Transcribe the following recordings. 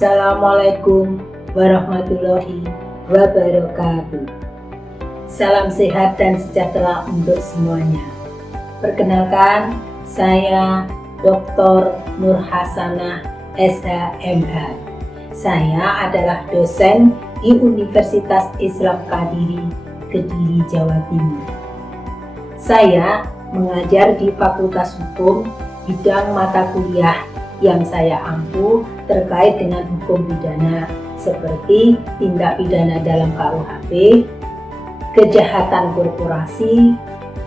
Assalamualaikum warahmatullahi wabarakatuh. Salam sehat dan sejahtera untuk semuanya. Perkenalkan, saya Dr. Nur Hasanah SHMH. Saya adalah dosen di Universitas Islam Kadiri, Kediri, Jawa Timur. Saya mengajar di Fakultas Hukum, bidang mata kuliah yang saya ampu terkait dengan hukum pidana seperti tindak pidana dalam KUHP, kejahatan korporasi,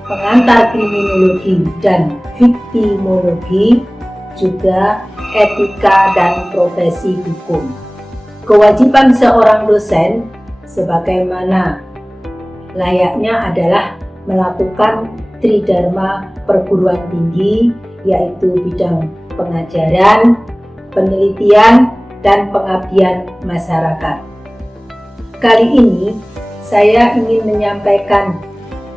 pengantar kriminologi dan viktimologi, juga etika dan profesi hukum. Kewajiban seorang dosen sebagaimana layaknya adalah melakukan tridharma perguruan tinggi, yaitu bidang pengajaran, penelitian, dan pengabdian masyarakat. Kali ini saya ingin menyampaikan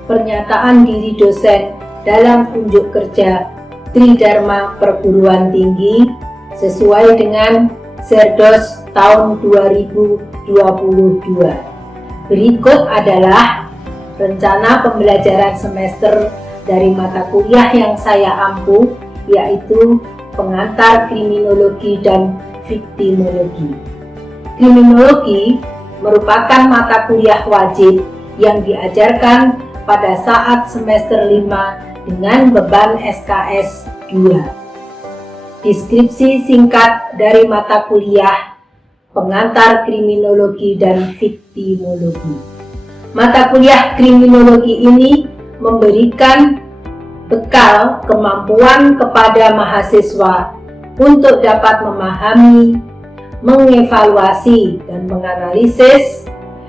pernyataan diri dosen dalam unjuk kerja Tridharma Perguruan Tinggi sesuai dengan Serdos tahun 2022. Berikut adalah rencana pembelajaran semester dari mata kuliah yang saya ampu, yaitu pengantar kriminologi dan viktimologi. Kriminologi merupakan mata kuliah wajib yang diajarkan pada saat semester 5 dengan beban SKS 2. Deskripsi singkat dari mata kuliah pengantar kriminologi dan viktimologi. Mata kuliah kriminologi ini memberikan bekal kemampuan kepada mahasiswa untuk dapat memahami, mengevaluasi, dan menganalisis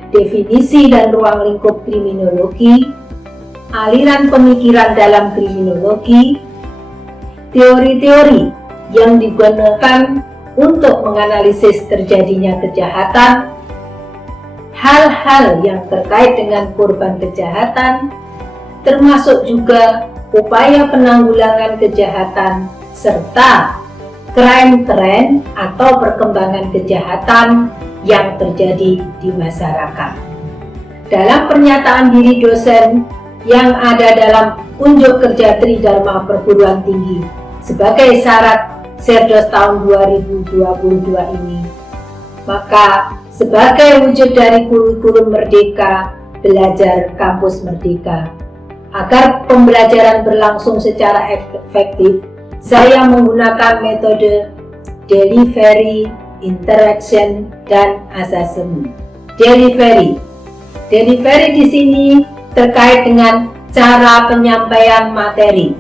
definisi dan ruang lingkup kriminologi, aliran pemikiran dalam kriminologi, teori-teori yang digunakan untuk menganalisis terjadinya kejahatan, hal-hal yang terkait dengan korban kejahatan, termasuk juga upaya penanggulangan kejahatan serta tren atau perkembangan kejahatan yang terjadi di masyarakat. Dalam pernyataan diri dosen yang ada dalam unjuk kerja Tridharma Perguruan Tinggi sebagai syarat Serdos tahun 2022 ini, maka sebagai wujud dari kurikulum Merdeka Belajar Kampus Merdeka, agar pembelajaran berlangsung secara efektif, saya menggunakan metode delivery, interaction, dan assessment. Delivery di sini terkait dengan cara penyampaian materi.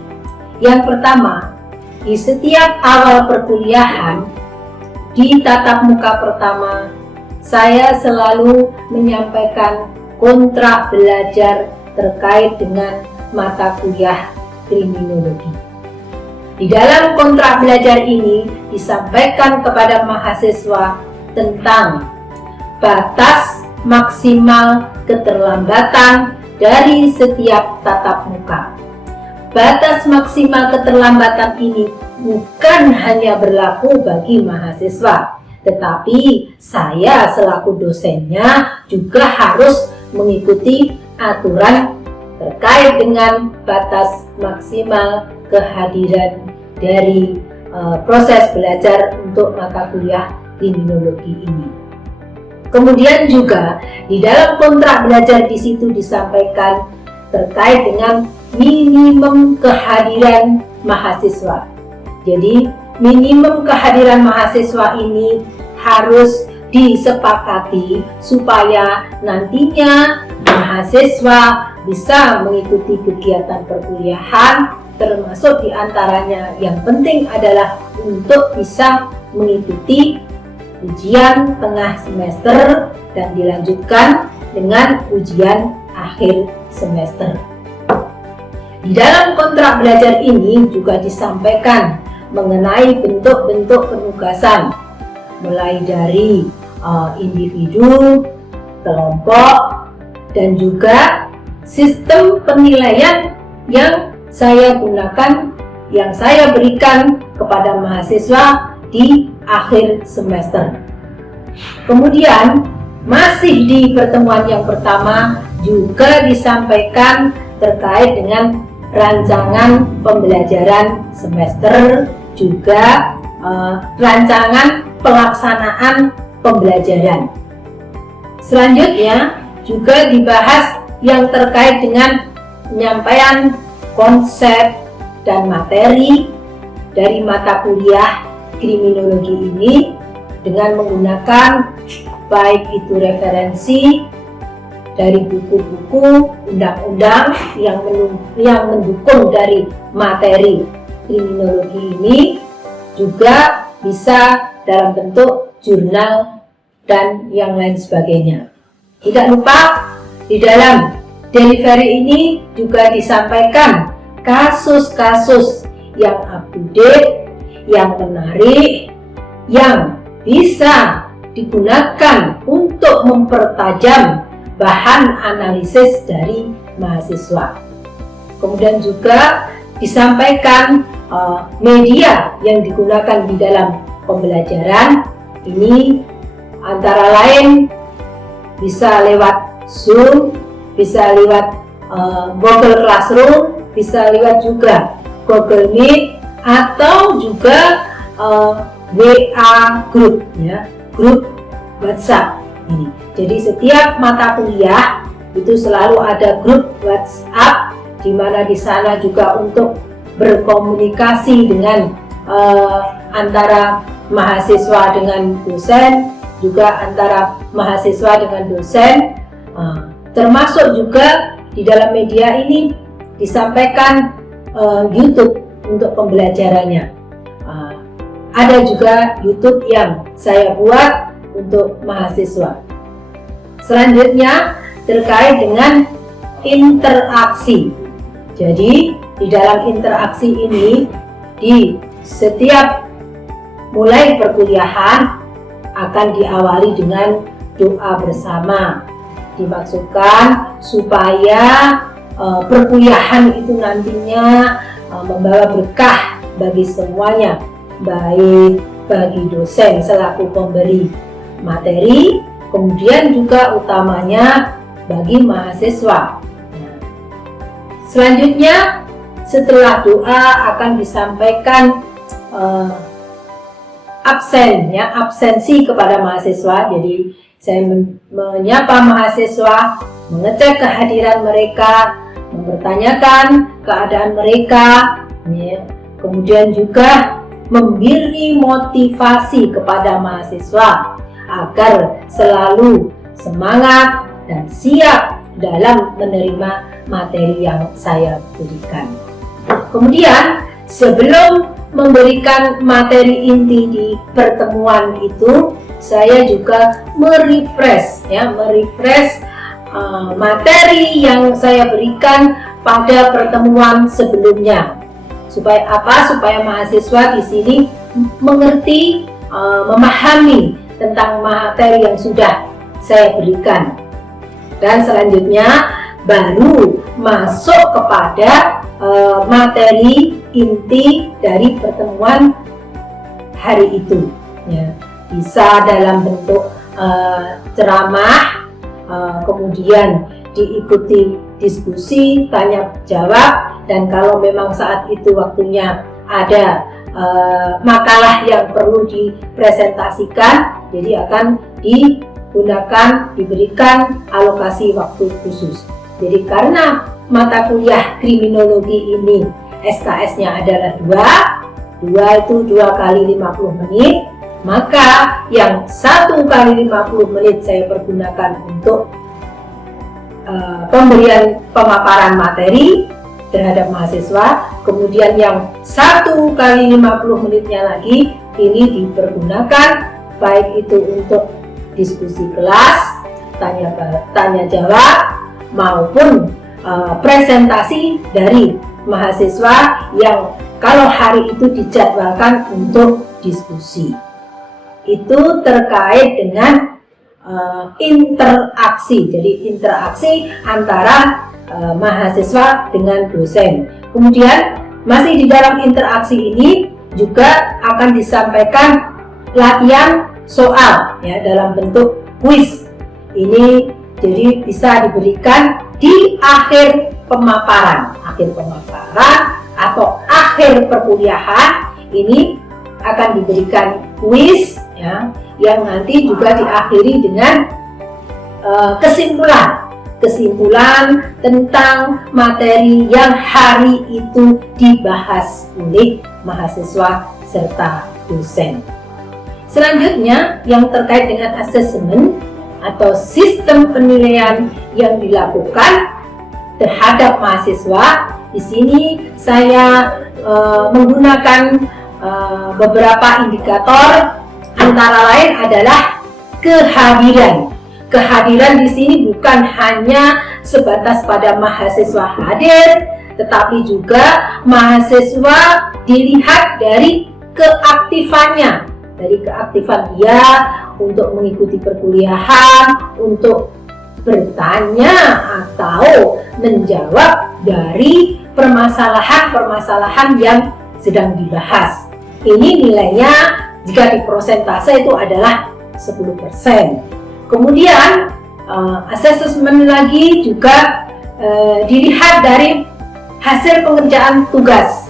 Yang pertama, di setiap awal perkuliahan, di tatap muka pertama, saya selalu menyampaikan kontrak belajar terkait dengan mata kuliah kriminologi. Di dalam kontrak belajar ini disampaikan kepada mahasiswa tentang batas maksimal keterlambatan dari setiap tatap muka. Batas maksimal keterlambatan ini bukan hanya berlaku bagi mahasiswa, tetapi saya selaku dosennya juga harus mengikuti aturan terkait dengan batas maksimal kehadiran dari proses belajar untuk mata kuliah kriminologi ini. Kemudian juga di dalam kontrak belajar di situ disampaikan terkait dengan minimum kehadiran mahasiswa. Jadi minimum kehadiran mahasiswa ini harus disepakati supaya nantinya mahasiswa bisa mengikuti kegiatan perkuliahan, termasuk diantaranya yang penting adalah untuk bisa mengikuti ujian tengah semester dan dilanjutkan dengan ujian akhir semester. Di dalam kontrak belajar ini juga disampaikan mengenai bentuk-bentuk penugasan, mulai dari individu, kelompok, dan juga sistem penilaian yang saya gunakan, yang saya berikan kepada mahasiswa di akhir semester. Kemudian masih di pertemuan yang pertama juga disampaikan terkait dengan rancangan pembelajaran semester, juga rancangan pelaksanaan pembelajaran. Selanjutnya juga dibahas yang terkait dengan penyampaian konsep dan materi dari mata kuliah kriminologi ini dengan menggunakan baik itu referensi dari buku-buku undang-undang yang mendukung dari materi kriminologi ini, juga bisa dalam bentuk jurnal dan yang lain sebagainya. Tidak lupa di dalam delivery ini juga disampaikan kasus-kasus yang up to date, yang menarik, yang bisa digunakan untuk mempertajam bahan analisis dari mahasiswa. Kemudian juga disampaikan media yang digunakan di dalam pembelajaran ini antara lain bisa lewat Zoom, bisa lewat Google Classroom, bisa lewat juga Google Meet, atau juga WA group, ya, grup WhatsApp ini. Jadi setiap mata kuliah itu selalu ada grup WhatsApp, di mana di sana juga untuk berkomunikasi dengan antara mahasiswa dengan dosen, juga antara mahasiswa dengan dosen, termasuk juga di dalam media ini disampaikan YouTube untuk pembelajarannya. Ada juga YouTube yang saya buat untuk mahasiswa. Selanjutnya terkait dengan interaksi. Jadi di dalam interaksi ini, di setiap mulai perkuliahan akan diawali dengan doa bersama. Dimaksudkan supaya perkuliahan itu nantinya membawa berkah bagi semuanya, baik bagi dosen selaku pemberi materi, kemudian juga utamanya bagi mahasiswa. Selanjutnya setelah doa akan disampaikan absensi kepada mahasiswa. Jadi saya menyapa mahasiswa, mengecek kehadiran mereka, mempertanyakan keadaan mereka, ya. Kemudian juga memberi motivasi kepada mahasiswa agar selalu semangat dan siap dalam menerima materi yang saya berikan. Kemudian sebelum memberikan materi inti di pertemuan itu, saya juga merefresh materi yang saya berikan pada pertemuan sebelumnya. Supaya apa? Supaya mahasiswa di sini mengerti, memahami tentang materi yang sudah saya berikan. Dan selanjutnya baru masuk kepada materi inti dari pertemuan hari itu, ya. Bisa dalam bentuk ceramah, kemudian diikuti diskusi, tanya jawab, dan kalau memang saat itu waktunya ada makalah yang perlu dipresentasikan, jadi akan diberikan alokasi waktu khusus. Jadi karena mata kuliah kriminologi ini SKS-nya adalah 2 itu 2 kali 50 menit, maka yang 1 kali 50 menit saya pergunakan untuk pemberian pemaparan materi terhadap mahasiswa, kemudian yang 1 kali 50 menitnya lagi ini dipergunakan baik itu untuk diskusi kelas, tanya jawab, maupun presentasi dari mahasiswa yang kalau hari itu dijadwalkan untuk diskusi. Itu terkait dengan interaksi, jadi interaksi antara mahasiswa dengan dosen. Kemudian masih di dalam interaksi ini juga akan disampaikan latihan soal ya dalam bentuk kuis. Ini jadi bisa diberikan di akhir pemaparan atau akhir perkuliahan. Ini akan diberikan kuis ya, yang nanti juga diakhiri dengan kesimpulan tentang materi yang hari itu dibahas oleh mahasiswa serta dosen. Selanjutnya yang terkait dengan asesmen atau sistem penilaian yang dilakukan terhadap mahasiswa. Di sini saya menggunakan beberapa indikator, antara lain adalah kehadiran. Kehadiran di sini bukan hanya sebatas pada mahasiswa hadir, tetapi juga mahasiswa dilihat dari keaktifannya, dari keaktifan dia untuk mengikuti perkuliahan, untuk bertanya atau menjawab dari permasalahan-permasalahan yang sedang dibahas. Ini nilainya jika diprosentase itu adalah 10%. Kemudian asesmen lagi juga dilihat dari hasil pengerjaan tugas.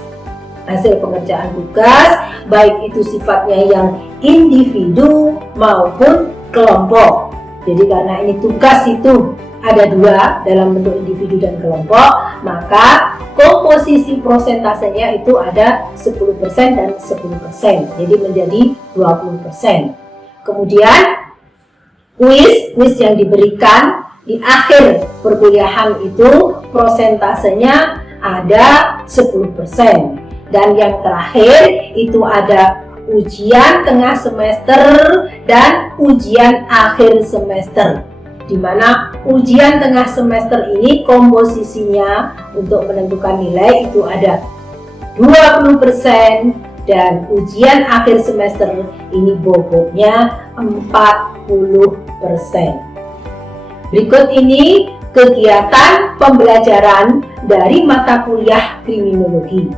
Hasil pengerjaan tugas baik itu sifatnya yang individu maupun kelompok. Jadi karena ini tugas itu ada dua dalam bentuk individu dan kelompok, maka komposisi prosentasenya itu ada 10% dan 10%, jadi menjadi 20%. Kemudian kuis yang diberikan di akhir perkuliahan itu prosentasenya ada 10%. Dan yang terakhir itu ada ujian tengah semester dan ujian akhir semester, di mana ujian tengah semester ini komposisinya untuk menentukan nilai itu ada 20% dan ujian akhir semester ini bobotnya 40%. Berikut ini kegiatan pembelajaran dari mata kuliah kriminologi.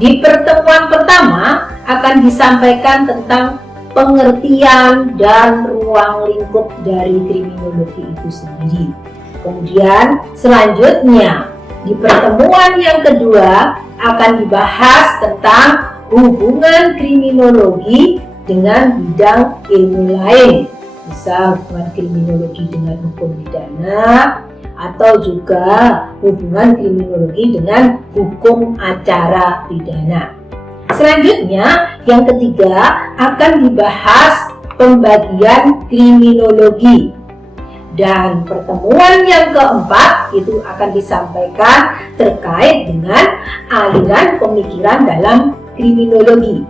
Di pertemuan pertama akan disampaikan tentang pengertian dan ruang lingkup dari kriminologi itu sendiri. Kemudian selanjutnya di pertemuan yang kedua akan dibahas tentang hubungan kriminologi dengan bidang ilmu lain. Bisa hubungan kriminologi dengan hukum pidana atau juga hubungan kriminologi dengan hukum acara pidana. Selanjutnya, yang ketiga akan dibahas pembagian kriminologi. Dan pertemuan yang keempat itu akan disampaikan terkait dengan aliran pemikiran dalam kriminologi.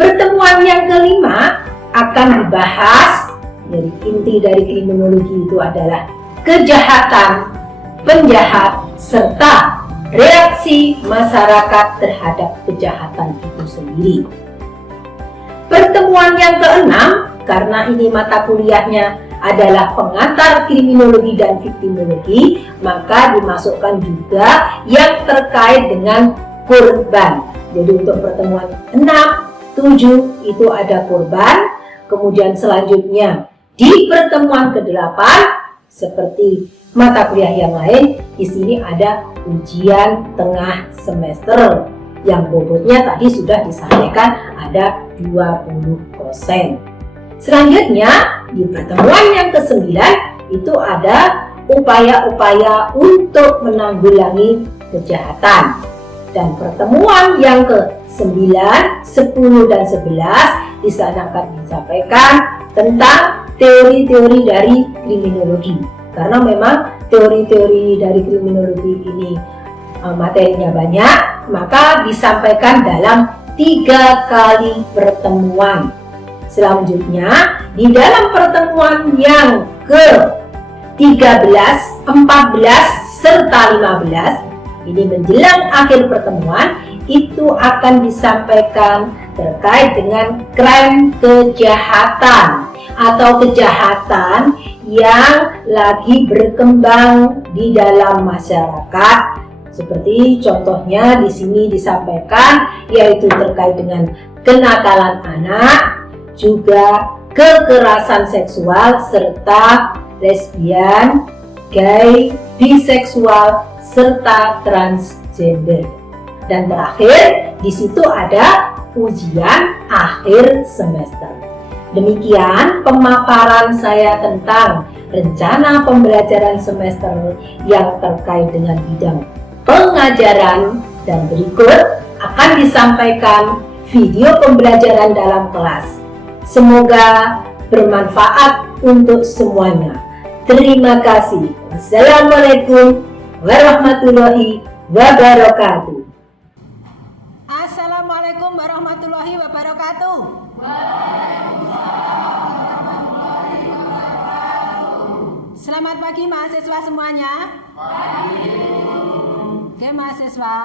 Pertemuan yang kelima akan dibahas, jadi inti dari kriminologi itu adalah kejahatan, penjahat, serta reaksi masyarakat terhadap kejahatan itu sendiri. Pertemuan yang keenam, karena ini mata kuliahnya adalah pengantar kriminologi dan viktimologi, maka dimasukkan juga yang terkait dengan korban. Jadi untuk pertemuan 6, 7 itu ada korban. Kemudian selanjutnya di pertemuan ke-8 seperti mata kuliah yang lain, di sini ada ujian tengah semester yang bobotnya tadi sudah disampaikan ada 20%. Selanjutnya di pertemuan yang ke-9 itu ada upaya-upaya untuk menanggulangi kejahatan. Dan pertemuan yang ke-9, 10 dan 11 di sana akan disampaikan tentang teori-teori dari kriminologi. Karena memang teori-teori dari kriminologi ini materinya banyak, maka disampaikan dalam 3 kali pertemuan. Selanjutnya, di dalam pertemuan yang ke-13, 14, serta 15, ini menjelang akhir pertemuan, itu akan disampaikan terkait dengan crime kejahatan atau kejahatan yang lagi berkembang di dalam masyarakat. Seperti contohnya di sini disampaikan yaitu terkait dengan kenakalan anak, juga kekerasan seksual serta lesbian, gay, biseksual serta transgender. Dan terakhir, di situ ada ujian akhir semester. Demikian pemaparan saya tentang rencana pembelajaran semester yang terkait dengan bidang pengajaran, dan berikut akan disampaikan video pembelajaran dalam kelas. Semoga bermanfaat untuk semuanya. Terima kasih. Wassalamualaikum warahmatullahi wabarakatuh. Assalamualaikum warahmatullahi wabarakatuh. Selamat pagi mahasiswa semuanya. Oke mahasiswa,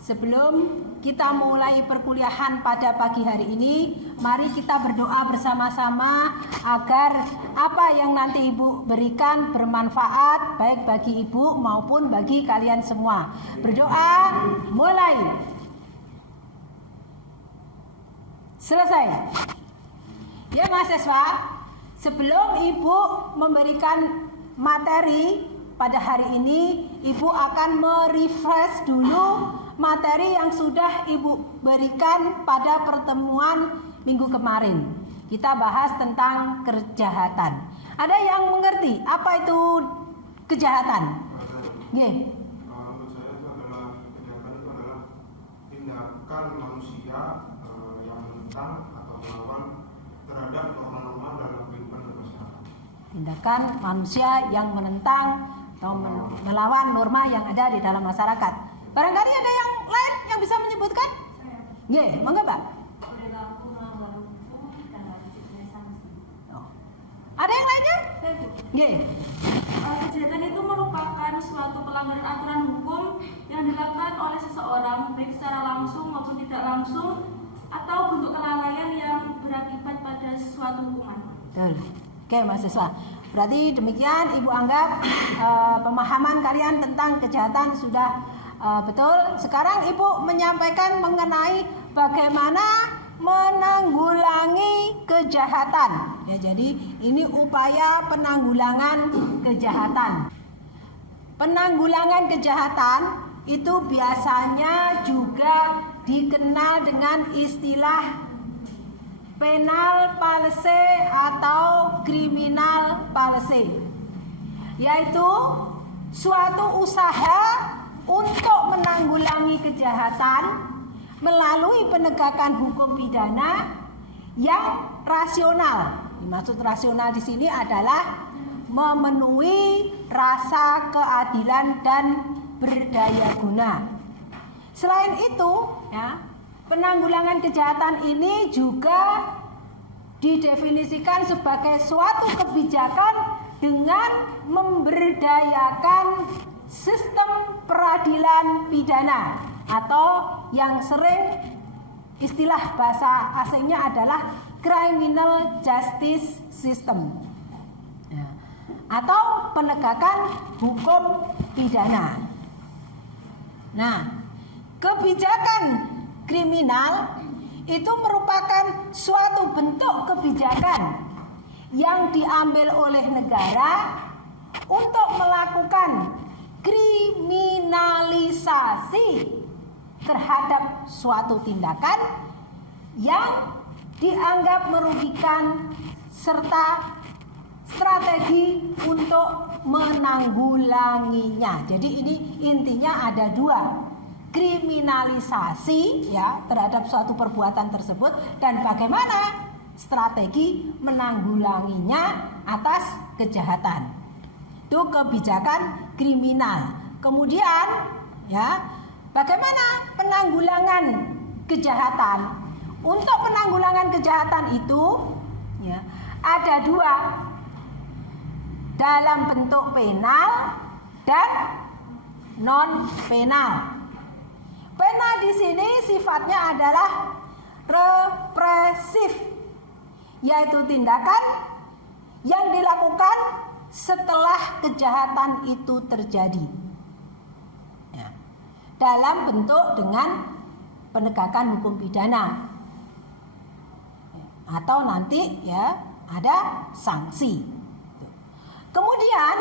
sebelum kita mulai perkuliahan pada pagi hari ini, mari kita berdoa bersama-sama agar apa yang nanti Ibu berikan bermanfaat baik bagi Ibu maupun bagi kalian semua. Berdoa mulai. Selesai. Ya mahasiswa, sebelum Ibu memberikan materi pada hari ini, Ibu akan merefresh dulu materi yang sudah Ibu berikan pada pertemuan minggu kemarin. Kita bahas tentang kejahatan. Ada yang mengerti apa itu kejahatan? Nggih. Menurut saya itu adalah kejahatan itu adalah tindakan manusia yang menentang atau melawan terhadap norma-norma dalam kehidupan bermasyarakat. Tindakan manusia yang menentang atau melawan norma yang ada di dalam masyarakat. Barangkali ada yang lain yang bisa menyebutkan? Nggih, monggo Mbak. Ada yang lainnya? Nggih. Kejahatan itu merupakan suatu pelanggaran aturan hukum yang dilakukan oleh seseorang baik secara langsung maupun tidak langsung atau bentuk kelalaian yang berakibat pada suatu hukuman. Betul. Oke mahasiswa, berarti demikian Ibu anggap pemahaman kalian tentang kejahatan sudah betul. Sekarang Ibu menyampaikan mengenai bagaimana menanggulangi kejahatan. Ya, jadi ini upaya penanggulangan kejahatan. Penanggulangan kejahatan itu biasanya juga dikenal dengan istilah penal policy atau criminal policy, yaitu suatu usaha untuk menanggulangi kejahatan melalui penegakan hukum pidana yang rasional. Maksud rasional di sini adalah memenuhi rasa keadilan dan berdaya guna. Selain itu, ya, penanggulangan kejahatan ini juga didefinisikan sebagai suatu kebijakan dengan memberdayakan sistem peradilan pidana atau yang sering istilah bahasa asingnya adalah criminal justice system atau penegakan hukum pidana. Nah, kebijakan kriminal itu merupakan suatu bentuk kebijakan yang diambil oleh negara untuk melakukan kriminalisasi terhadap suatu tindakan yang dianggap merugikan serta strategi untuk menanggulanginya. Jadi ini intinya ada dua, kriminalisasi ya terhadap suatu perbuatan tersebut dan bagaimana strategi menanggulanginya atas kejahatan. Itu kebijakan kriminal. Kemudian ya, bagaimana penanggulangan kejahatan? Untuk penanggulangan kejahatan itu ya, ada dua, dalam bentuk penal dan non penal. Penal di sini sifatnya adalah represif, yaitu tindakan yang dilakukan setelah kejahatan itu terjadi. Ya. Dalam bentuk dengan penegakan hukum pidana. Atau nanti ya ada sanksi. Kemudian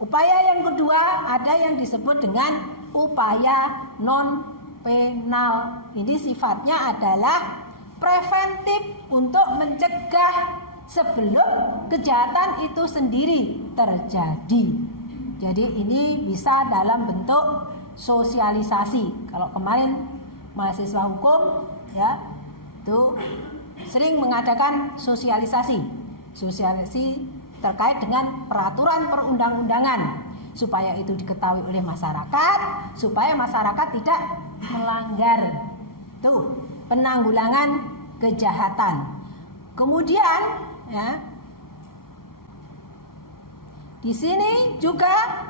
upaya yang kedua ada yang disebut dengan upaya non penal. Ini sifatnya adalah preventif untuk mencegah sebelum kejahatan itu sendiri terjadi. Jadi ini bisa dalam bentuk sosialisasi. Kalau kemarin mahasiswa hukum ya itu sering mengadakan sosialisasi terkait dengan peraturan perundang-undangan supaya itu diketahui oleh masyarakat, supaya masyarakat tidak melanggar tuh penanggulangan kejahatan. Kemudian ya di sini juga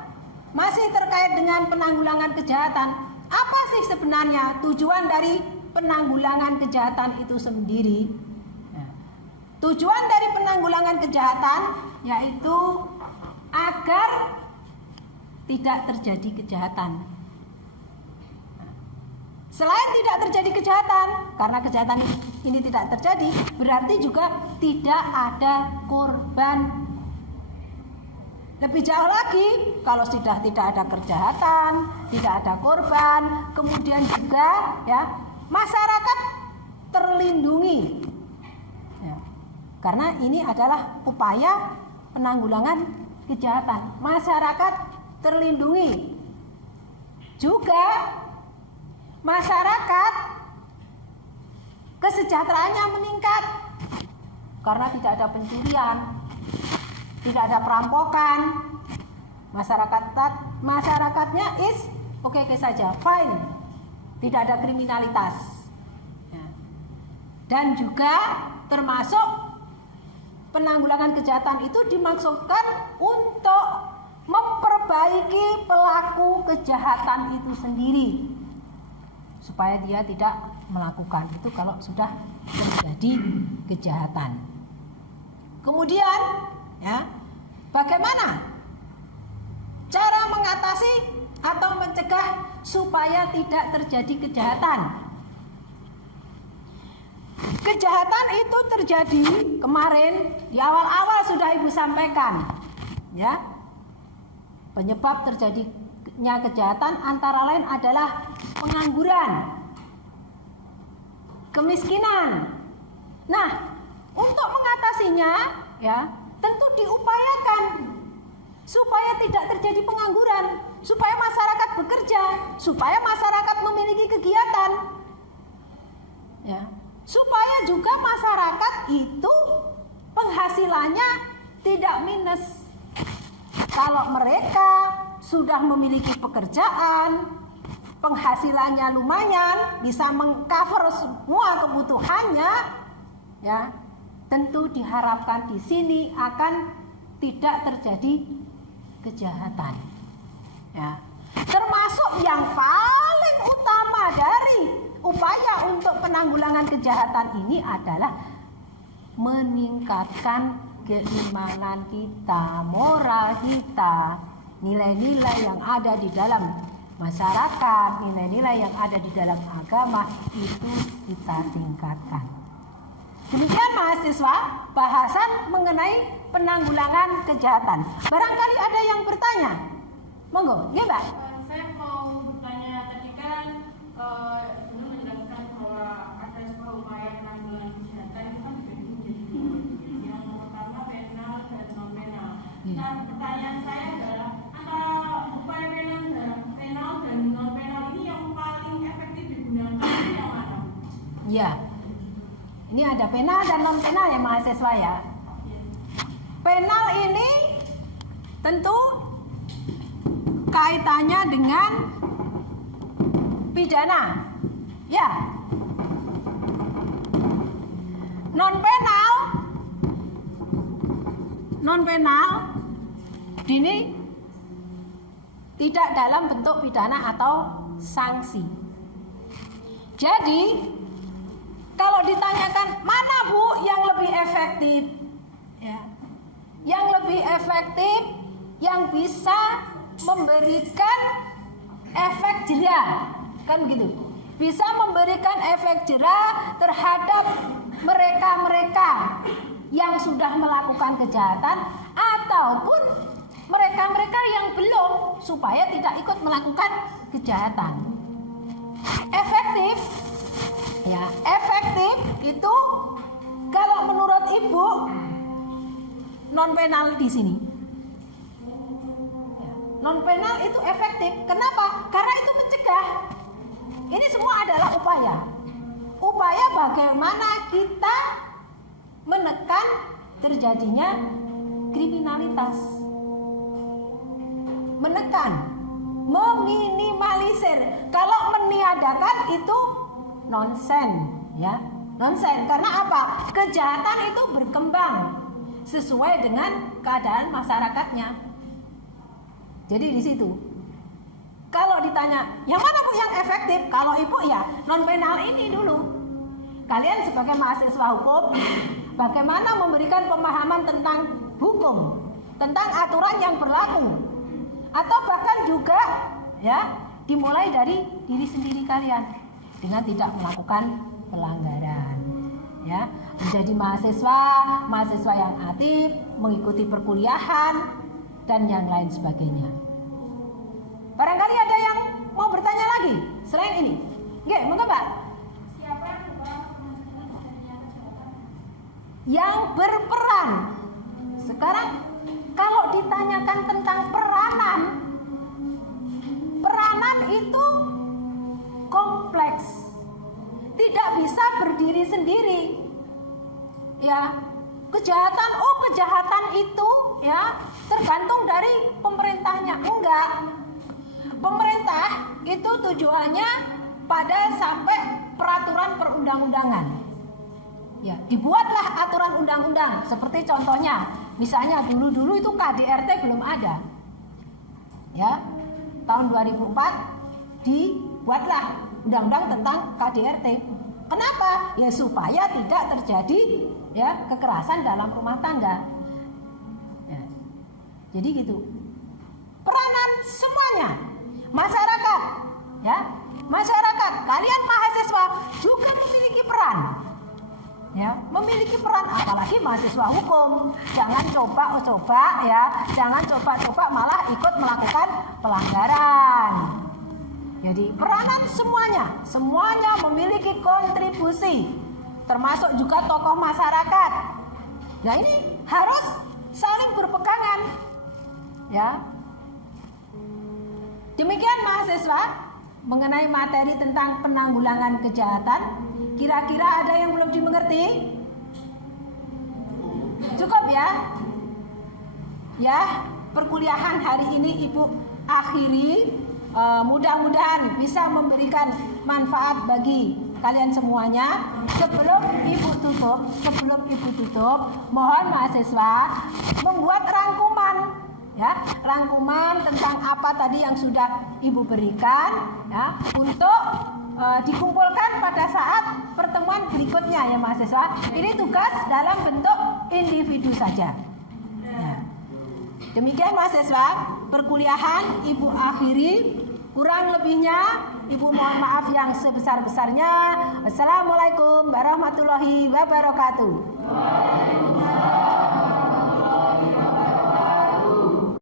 masih terkait dengan penanggulangan kejahatan. Apa sih sebenarnya tujuan dari penanggulangan kejahatan itu sendiri? Nah, tujuan dari penanggulangan kejahatan yaitu agar tidak terjadi kejahatan. Selain tidak terjadi kejahatan, karena kejahatan ini tidak terjadi, berarti juga tidak ada korban. Lebih jauh lagi, kalau sudah tidak ada kejahatan, tidak ada korban, kemudian juga ya masyarakat terlindungi. Ya, karena ini adalah upaya penanggulangan kejahatan. Masyarakat terlindungi. Juga masyarakat kesejahteraannya meningkat karena tidak ada pencurian, tidak ada perampokan. Masyarakatnya is oke saja, fine, tidak ada kriminalitas. Ya. Dan juga termasuk penanggulangan kejahatan itu dimaksudkan untuk memperbaiki pelaku kejahatan itu sendiri supaya dia tidak melakukan itu kalau sudah terjadi kejahatan. Kemudian ya, bagaimana cara mengatasi atau mencegah supaya tidak terjadi kejahatan? Kejahatan itu terjadi kemarin di awal-awal sudah Ibu sampaikan ya. Penyebab terjadinya kejahatan antara lain adalah pengangguran, kemiskinan. Nah, untuk mengatasinya ya tentu diupayakan supaya tidak terjadi pengangguran, supaya masyarakat bekerja, supaya masyarakat memiliki kegiatan. Ya, supaya juga masyarakat itu penghasilannya tidak minus. Kalau mereka sudah memiliki pekerjaan, penghasilannya lumayan, bisa mengcover semua kebutuhannya, ya, tentu diharapkan di sini akan tidak terjadi kejahatan. Ya. Termasuk yang paling utama dari upaya untuk penanggulangan kejahatan ini adalah meningkatkan keimanan kita, moral kita, nilai-nilai yang ada di dalam masyarakat, nilai-nilai yang ada di dalam agama itu kita tingkatkan. Demikian mahasiswa, bahasan mengenai penanggulangan kejahatan. Barangkali ada yang bertanya? Monggo, ya Mbak. Saya mau bertanya, tadi kan Ibu menjelaskan bahwa ada sebuah upaya penanggulangan kejahatan itu kan dibagi menjadi dua. Yang pertama penal dan non penal. Nah, pertanyaan saya adalah antara upaya penal dan non penal ini yang paling efektif digunakan itu yang mana? Ya, ini ada penal dan non penal ya mahasiswa ya. Penal ini tentu kaitannya dengan pidana, ya. Non penal ini tidak dalam bentuk pidana atau sanksi. Jadi kalau ditanyakan mana Bu yang lebih efektif, ya, yang lebih efektif yang bisa memberikan efek jera, kan gitu, bisa memberikan efek jera terhadap mereka-mereka yang sudah melakukan kejahatan ataupun mereka-mereka yang belum, supaya tidak ikut melakukan kejahatan. Efektif, ya, efektif itu kalau menurut Ibu non penal di sini. Non penal itu efektif. Kenapa? Karena itu mencegah. Ini semua adalah upaya. Upaya bagaimana kita menekan terjadinya kriminalitas. Menekan, meminimalisir. Kalau meniadakan itu nonsen, ya. Nonsen. Karena apa? Kejahatan itu berkembang sesuai dengan keadaan masyarakatnya. Jadi di situ. Kalau ditanya, yang mana Bu yang efektif? Kalau Ibu ya non penal ini dulu. Kalian sebagai mahasiswa hukum, bagaimana memberikan pemahaman tentang hukum, tentang aturan yang berlaku, atau bahkan juga ya dimulai dari diri sendiri kalian dengan tidak melakukan pelanggaran. Ya, menjadi mahasiswa yang aktif, mengikuti perkuliahan dan yang lain sebagainya. Barangkali ada yang mau bertanya lagi selain ini? Nggih, monggo Mbak. Siapa Yang berperan. Sekarang kalau ditanyakan tentang peranan, peranan itu kompleks. Tidak bisa berdiri sendiri. Ya, kejahatan itu ya tergantung dari pemerintahnya. Enggak. Pemerintah itu tujuannya pada sampai peraturan perundang-undangan. Ya, dibuatlah aturan undang-undang. Seperti contohnya, misalnya dulu-dulu itu KDRT belum ada. Ya, tahun 2004 dibuatlah undang-undang tentang KDRT. Kenapa? Ya supaya tidak terjadi ya kekerasan dalam rumah tangga. Ya. Jadi gitu. Peranan semuanya, masyarakat, ya, masyarakat, kalian mahasiswa juga memiliki peran. Ya, memiliki peran, apalagi mahasiswa hukum. Jangan coba-coba ya, jangan coba-coba malah ikut melakukan pelanggaran. Jadi peranan semuanya memiliki kontribusi, termasuk juga tokoh masyarakat. Nah ini harus saling berpegangan, ya. Demikian mahasiswa mengenai materi tentang penanggulangan kejahatan. Kira-kira ada yang belum dimengerti? Cukup ya? Ya, perkuliahan hari ini Ibu akhiri. Mudah-mudahan bisa memberikan manfaat bagi kalian semuanya. Sebelum Ibu tutup, mohon mahasiswa membuat rangkuman, ya, rangkuman tentang apa tadi yang sudah Ibu berikan, ya, untuk dikumpulkan pada saat pertemuan berikutnya ya mahasiswa. Ini tugas dalam bentuk individu saja. Ya. Demikian mahasiswa, perkuliahan Ibu akhiri. Kurang lebihnya Ibu mohon maaf yang sebesar-besarnya. Assalamualaikum warahmatullahi wabarakatuh.